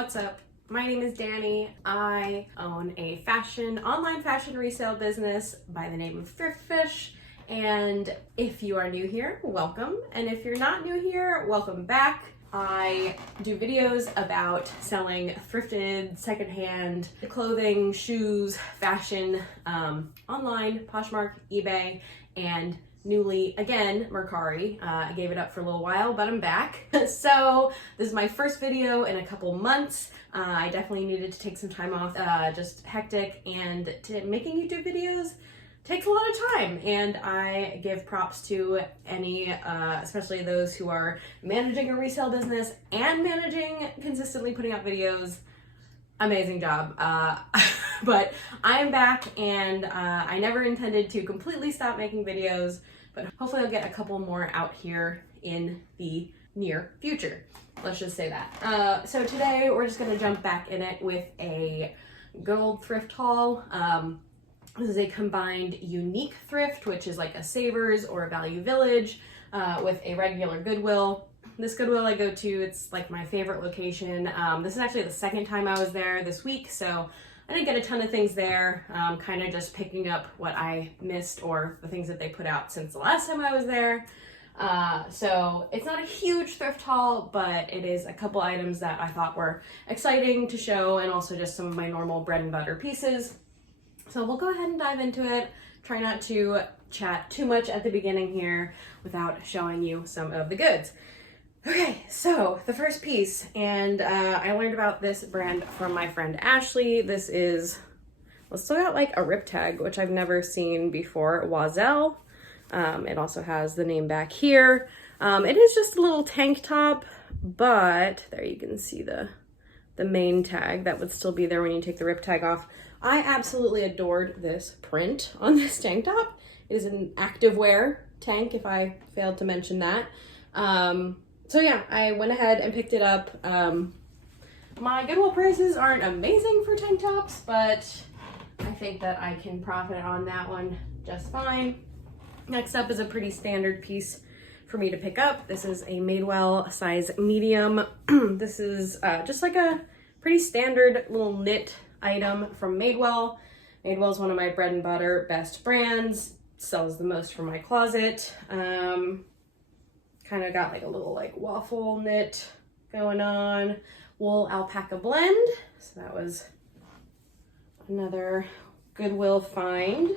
What's up? My name is Danny. I own a online fashion resale business by the name of Thrift. And if you are new here, welcome. And if you're not new here, welcome back. I do videos about selling thrifted, secondhand clothing, shoes, fashion, online, Poshmark, eBay, and newly, again, Mercari. I gave it up for a little while, but I'm back. So this is my first video in a couple months. I definitely needed to take some time off, just hectic, and making YouTube videos takes a lot of time, and I give props to any, especially those who are managing a resale business and consistently putting out videos. Amazing job. But I'm back, and I never intended to completely stop making videos, but hopefully I'll get a couple more out here in the near future. Let's just say that. So today we're just gonna jump back in it with a good old thrift haul. This is a combined unique thrift, which is like a Savers or a Value Village with a regular Goodwill. This Goodwill I go to, it's like my favorite location. This is actually the second time I was there this week, so I didn't get a ton of things there. Kind of just picking up what I missed or the things that they put out since the last time I was there. So it's not a huge thrift haul, but it is a couple items that I thought were exciting to show, and also just some of my normal bread and butter pieces. So we'll go ahead and dive into it. Try not to chat too much at the beginning here without showing you some of the goods. Okay, so the first piece, and I learned about this brand from my friend Ashley. This is, well, it's still got like a rip tag, which I've never seen before, Resell. It also has the name back here. It is just a little tank top, but there you can see the main tag that would still be there when you take the rip tag off. I absolutely adored this print on this tank top. It is an activewear tank, if I failed to mention that. So yeah, I went ahead and picked it up. My Goodwill prices aren't amazing for tank tops, but I think that I can profit on that one just fine. Next up is a pretty standard piece for me to pick up. This is a Madewell size medium. This is just like a pretty standard little knit item from Madewell. Madewell is one of my bread and butter best brands. Sells the most from my closet. Kind of got like a little like waffle knit going on. Wool alpaca blend. So that was another Goodwill find.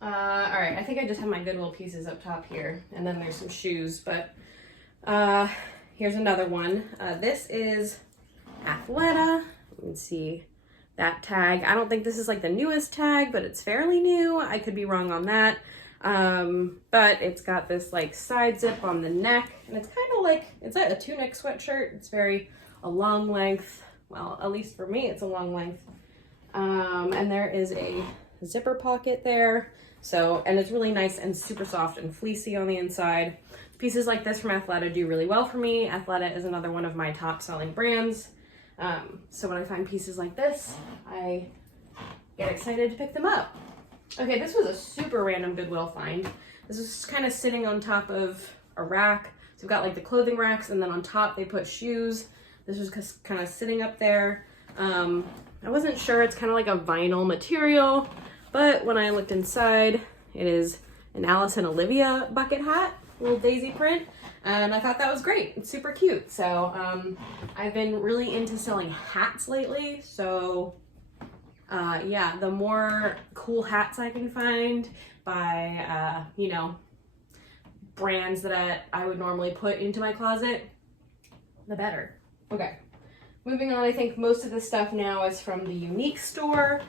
All right, I think I just have my Goodwill pieces up top here, and then there's some shoes, but here's another one. This is Athleta. You can see that tag. I don't think this is like the newest tag, but it's fairly new. I could be wrong on that. But it's got this like side zip on the neck, and it's kind of like, it's a tunic sweatshirt. It's a long length. Well, at least for me, it's a long length. And there is a zipper pocket there. So, and it's really nice and super soft and fleecy on the inside. Pieces like this from Athleta do really well for me. Athleta is another one of my top selling brands. So when I find pieces like this, I get excited to pick them up. Okay, this was a super random Goodwill find. This is kind of sitting on top of a rack. So we've got like the clothing racks, and then on top they put shoes. This was kind of sitting up there. I wasn't sure, it's kind of like a vinyl material, but when I looked inside, it is an Alice and Olivia bucket hat, little daisy print, and I thought that was great. It's super cute. So I've been really into selling hats lately, so yeah, the more cool hats I can find by, you know, brands that I would normally put into my closet, the better. Okay, moving on. I think most of the stuff now is from the Unique store.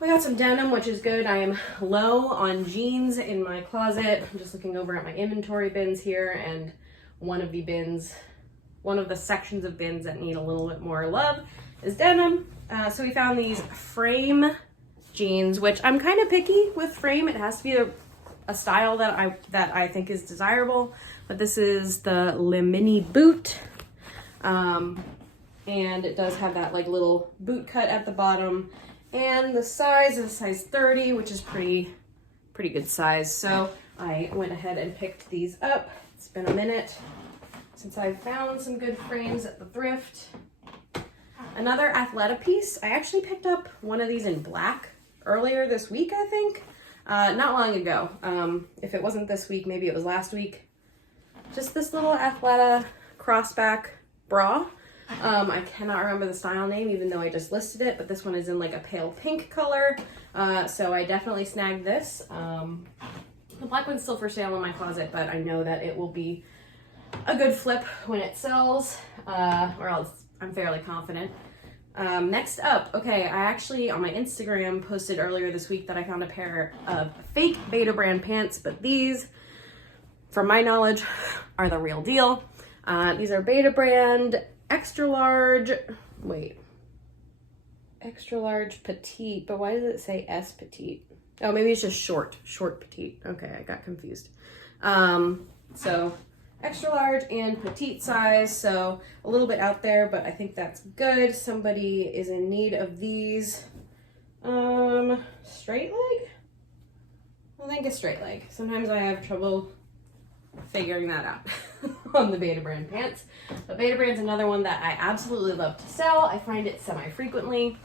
We got some denim, which is good. I am low on jeans in my closet. I'm just looking over at my inventory bins here, and one of the sections of bins that need a little bit more love is denim. So we found these frame jeans, which I'm kind of picky with frame. It has to be a style that I think is desirable. But this is the Le Mini boot. And it does have that like little boot cut at the bottom. And the size is size 30, which is pretty good size. So I went ahead and picked these up. It's been a minute since I found some good frames at the thrift. Another Athleta piece. I actually picked up one of these in black earlier this week, I think. Not long ago. If it wasn't this week, maybe it was last week. Just this little Athleta crossback bra. I cannot remember the style name, even though I just listed it, but this one is in like a pale pink color. So I definitely snagged this. The black one's still for sale in my closet, but I know that it will be a good flip when it sells, or else I'm fairly confident. Next up, okay, I actually on my Instagram posted earlier this week that I found a pair of fake Beta brand pants, but these, from my knowledge, are the real deal. These are Beta brand extra large, extra large petite, but why does it say S petite? Oh, maybe it's just short petite. Okay, I got confused. So extra large and petite size, so a little bit out there, but I think that's good. Somebody is in need of these. Straight leg? I think a straight leg. Sometimes I have trouble figuring that out on the Beta brand pants. But Beta brand's another one that I absolutely love to sell. I find it semi-frequently,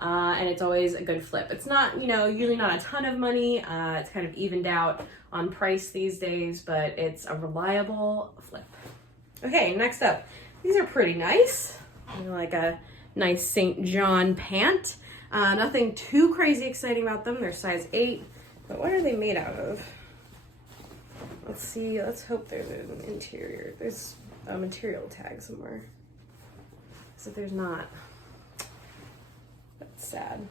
and it's always a good flip. It's not, usually not a ton of money. It's kind of evened out on price these days, but it's a reliable flip. Okay, next up. These are pretty nice. Like a nice St. John pant. Nothing too crazy exciting about them. They're size 8, but what are they made out of? Let's see, let's hope there's an interior. There's a material tag somewhere. So there's not. That's sad.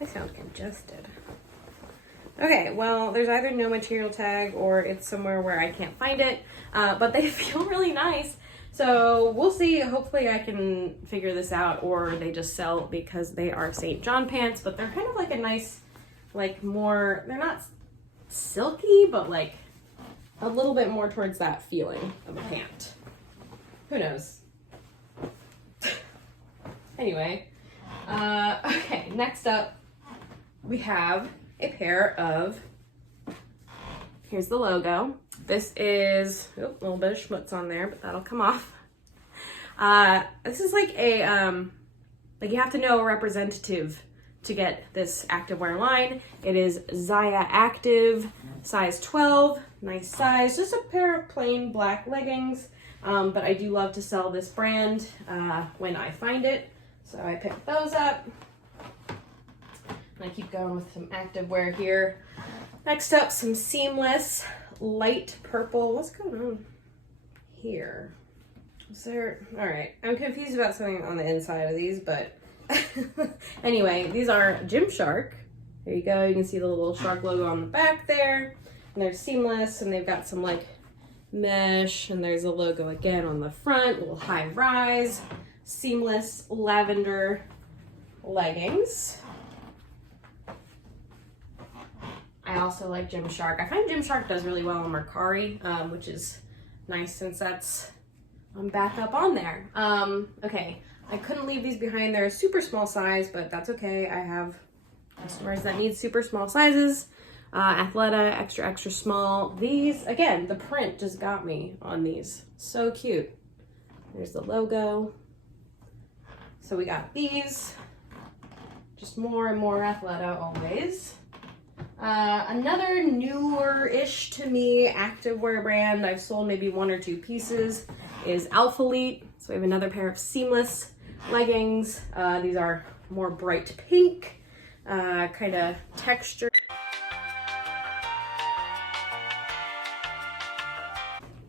I sound congested. Okay, well, there's either no material tag or it's somewhere where I can't find it, but they feel really nice. So we'll see. Hopefully I can figure this out, or they just sell because they are St. John pants, but they're kind of like a nice, like more, they're not silky, but like a little bit more towards that feeling of a pant. Who knows? Anyway, okay, next up we have a pair of, here's the logo. This is, a little bit of schmutz on there, but that'll come off. This is like a, like you have to know a representative to get this activewear line. It is Zaya Active, size 12, nice size, just a pair of plain black leggings. But I do love to sell this brand when I find it. So I picked those up. And I keep going with some activewear here. Next up, some seamless light purple. What's going on here? Is there, all right, I'm confused about something on the inside of these, but anyway, these are Gymshark. There you go, you can see the little shark logo on the back there. And they're seamless, and they've got some like mesh, and there's a logo again on the front, little high rise, seamless lavender leggings. I also like Gymshark. I find Gymshark does really well on Mercari, which is nice since that's, I'm back up on there. Okay, I couldn't leave these behind. They're a super small size, but that's okay. I have customers that need super small sizes. Athleta, extra, extra small. These, again, the print just got me on these. So cute. There's the logo. So we got these. Just more and more Athleta always. Another newer-ish to me activewear brand I've sold maybe 1 or 2 pieces is Alphalete. So we have another pair of seamless leggings. These are more bright pink, kind of texture.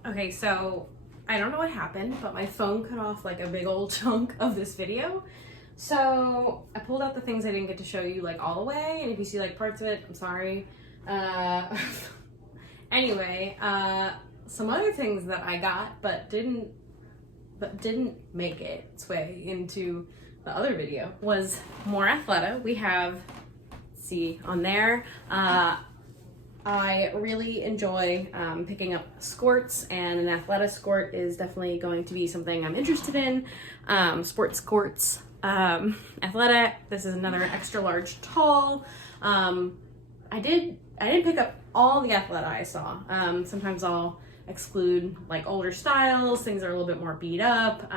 Okay, so I don't know what happened, but my phone cut off like a big old chunk of this video. So I pulled out the things I didn't get to show you like all the way, and if you see like parts of it, I'm sorry. Anyway, some other things that I got but didn't make its way into the other video was more Athleta. We have, see on there, I really enjoy picking up skirts, and an Athleta skirt is definitely going to be something I'm interested in. Sports skirts. Athleta, this is another extra large tall. I didn't pick up all the Athleta I saw. Sometimes I'll exclude like older styles, things that are a little bit more beat up.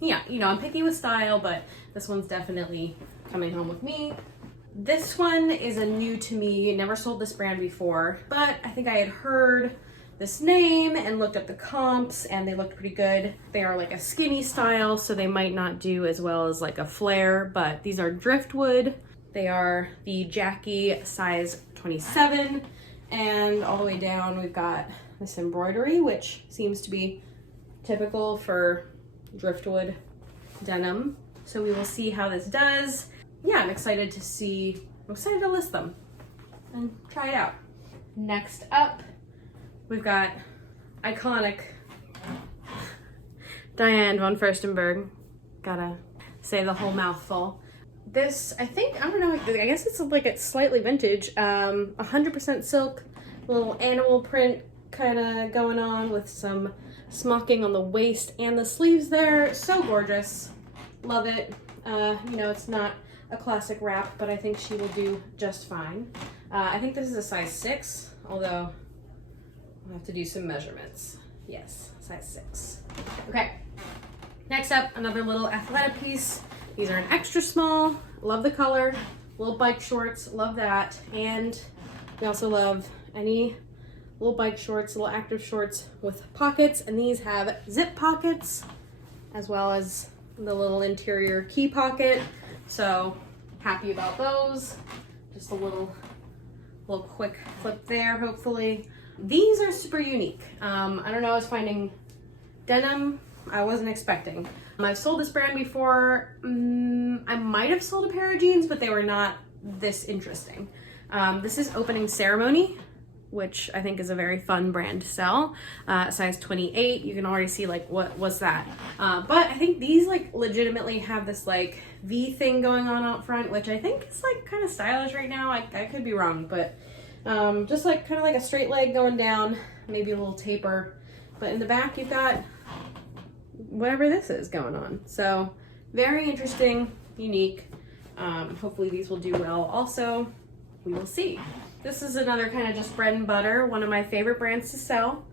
Yeah, you know, I'm picky with style, but this one's definitely coming home with me. This one is a new to me, never sold this brand before, but I think I had heard this name and looked up the comps and they looked pretty good. They are like a skinny style, so they might not do as well as like a flare, but these are driftwood. They are the Jackie size 27, and all the way down we've got this embroidery, which seems to be typical for driftwood denim. So we will see how this does. Yeah, I'm excited to list them and try it out. Next up, we've got iconic Diane von Furstenberg. Gotta say the whole mouthful. This, I think, I don't know, I guess it's like it's slightly vintage. 100% silk, little animal print kind of going on with some smocking on the waist and the sleeves there. So gorgeous. Love it. You know, it's not a classic wrap, but I think she will do just fine. I think this is a size 6, although I'll have to do some measurements. Yes, size 6. Okay, next up, another little athletic piece. These are an extra small. Love the color. Little bike shorts, love that. And we also love any little bike shorts, little active shorts with pockets, and these have zip pockets as well as the little interior key pocket. So happy about those. Just a little quick flip there, hopefully. These are super unique. I don't know, I was finding denim I wasn't expecting. I've sold this brand before. I might have sold a pair of jeans, but they were not this interesting. This is Opening Ceremony, which I think is a very fun brand to sell. Size 28, you can already see like what was that. But I think these like legitimately have this like V thing going on out front, which I think is like kind of stylish right now. I could be wrong, but just like kind of like a straight leg going down, maybe a little taper. But in the back you've got whatever this is going on. So very interesting, unique. Hopefully these will do well. Also, we will see. This is another kind of just bread and butter, one of my favorite brands to sell.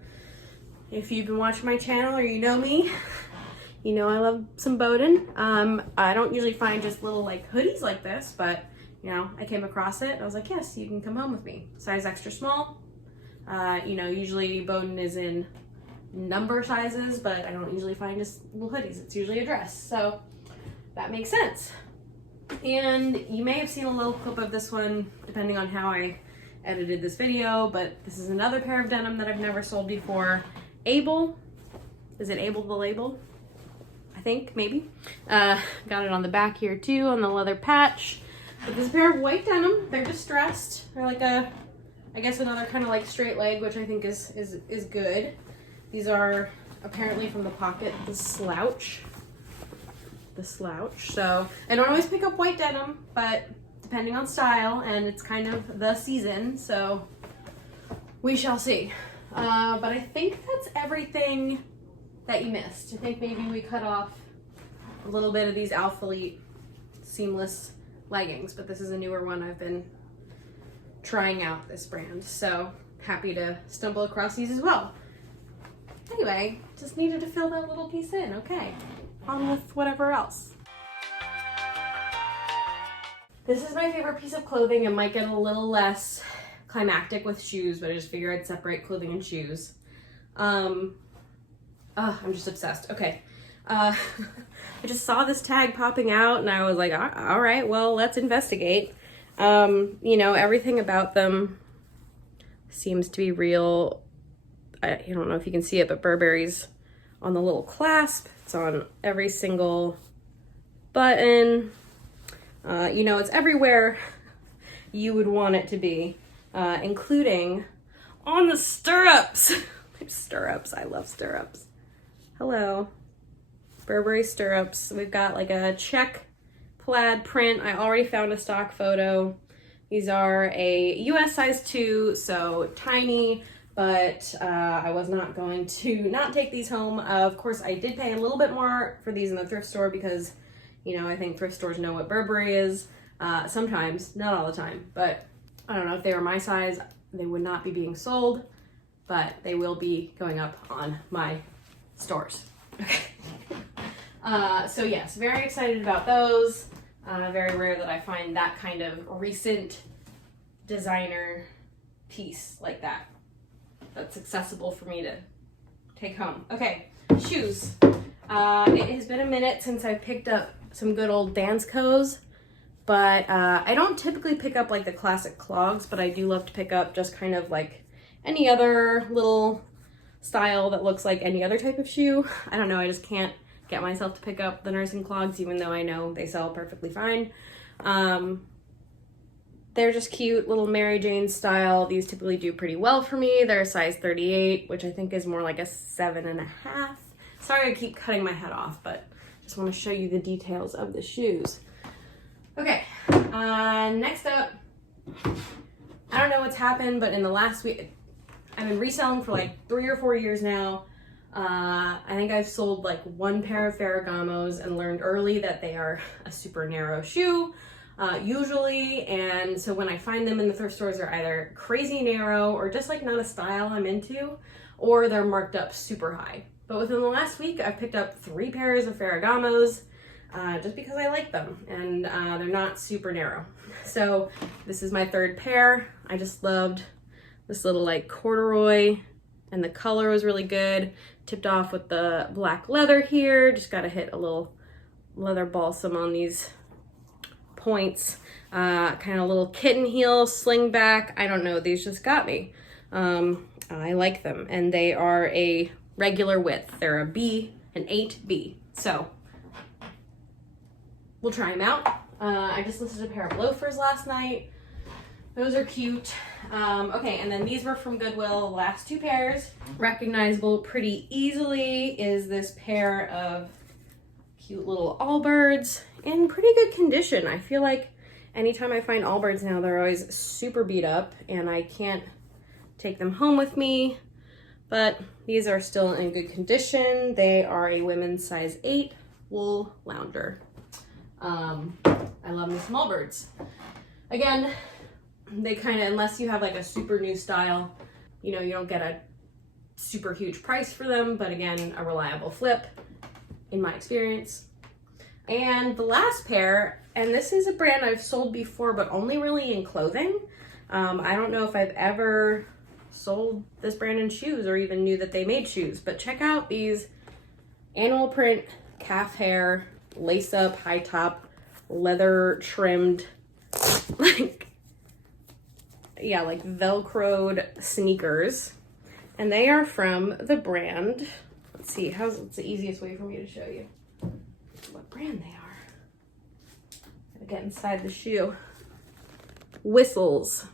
If you've been watching my channel or you know me, you know I love some Bowden. I don't usually find just little like hoodies like this, but you know, I came across it. I was like, yes, you can come home with me. Size extra small. You know, usually Bowden is in number sizes, but I don't usually find just little hoodies. It's usually a dress, so that makes sense. And you may have seen a little clip of this one, depending on how I edited this video, but this is another pair of denim that I've never sold before. Able, is it Able the label? I think, maybe. Got it on the back here too, on the leather patch. But this is a pair of white denim. They're distressed. They're like a, I guess another kind of like straight leg, which I think is good. These are apparently from the pocket, the slouch. So I don't always pick up white denim, but depending on style, and it's kind of the season, so we shall see. But I think that's everything that you missed. I think maybe we cut off a little bit of these Alphalete seamless leggings, but this is a newer one I've been trying out, this brand, so happy to stumble across these as well. Anyway, just needed to fill that little piece in. Okay, on with whatever else. This is my favorite piece of clothing. It might get a little less climactic with shoes, but I just figured I'd separate clothing and shoes. I'm just obsessed. Okay. I just saw this tag popping out and I was like, all right, well, let's investigate. You know, everything about them seems to be real. I don't know if you can see it, but Burberry's on the little clasp. It's on every single button. You know, it's everywhere you would want it to be, including on the stirrups. Stirrups, I love stirrups. Hello, Burberry stirrups. We've got like a check plaid print. I already found a stock photo. These are a US size 2, so tiny, but I was not going to not take these home. Of course, I did pay a little bit more for these in the thrift store because, you know, I think thrift stores know what Burberry is. Sometimes, not all the time, but I don't know if they were my size, they would not be being sold. but they will be going up on my stores. Okay. So yes, very excited about those. Very rare that I find that kind of recent designer piece like that that's accessible for me to take home. Okay, shoes. It has been a minute since I've picked up some good old Danskos, but I don't typically pick up like the classic clogs, but I do love to pick up just kind of like any other little style that looks like any other type of shoe. I don't know, I just can't get myself to pick up the nursing clogs, even though I know they sell perfectly fine. They're just cute, little Mary Jane style. These typically do pretty well for me. They're a size 38, which I think is more like a 7.5. Sorry I keep cutting my head off, but just want to show you the details of the shoes. Okay, next up, I don't know what's happened, but in the last week, I've been reselling for like 3 or 4 years now. I think I've sold like 1 pair of Ferragamos and learned early that they are a super narrow shoe, usually. And so when I find them in the thrift stores, they're either crazy narrow or just like not a style I'm into, or they're marked up super high. But within the last week, I've picked up 3 pairs of Ferragamos just because I like them, and they're not super narrow. So this is my 3rd pair. I just loved this little like corduroy, and the color was really good. Tipped off with the black leather here. Just gotta hit a little leather balsam on these points. Kind of little kitten heel, sling back. I don't know, these just got me. I like them, and they are a regular width. They're a B, an 8B. So we'll try them out. I just listed a pair of loafers last night. Those are cute. Okay, and then these were from Goodwill, the last 2 pairs. Recognizable pretty easily is this pair of cute little Allbirds in pretty good condition. I feel like anytime I find Allbirds now, they're always super beat up and I can't take them home with me, but these are still in good condition. They are a women's size 8 wool lounger. I love me some Allbirds. Again, they kind of, unless you have like a super new style, you know, you don't get a super huge price for them, but again, a reliable flip in my experience. And the last pair, and this is a brand I've sold before, but only really in clothing. I don't know if I've ever sold this brand in shoes or even knew that they made shoes, but check out these animal print calf hair, lace up, high top, leather trimmed, like, yeah, like velcroed sneakers. And they are from the brand, let's see, what's the easiest way for me to show you what brand they are. Gotta get inside the shoe. Whistles.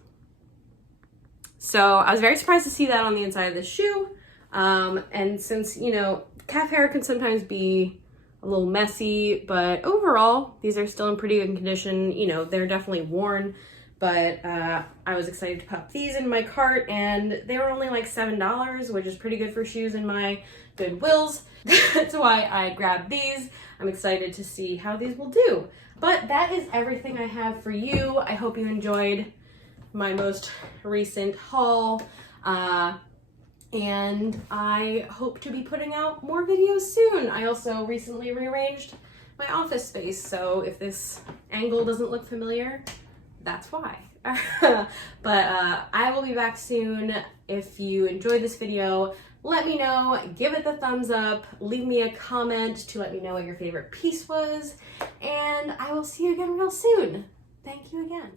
So I was very surprised to see that on the inside of the shoe. And since, you know, calf hair can sometimes be a little messy, but overall, these are still in pretty good condition. You know, they're definitely worn, but I was excited to pop these in my cart, and they were only like $7, which is pretty good for shoes in my Goodwills. That's why I grabbed these. I'm excited to see how these will do. But that is everything I have for you. I hope you enjoyed my most recent haul. And I hope to be putting out more videos soon. I also recently rearranged my office space, so if this angle doesn't look familiar, that's why. But I will be back soon. If you enjoyed this video, let me know, give it the thumbs up, leave me a comment to let me know what your favorite piece was, and I will see you again real soon. Thank you again.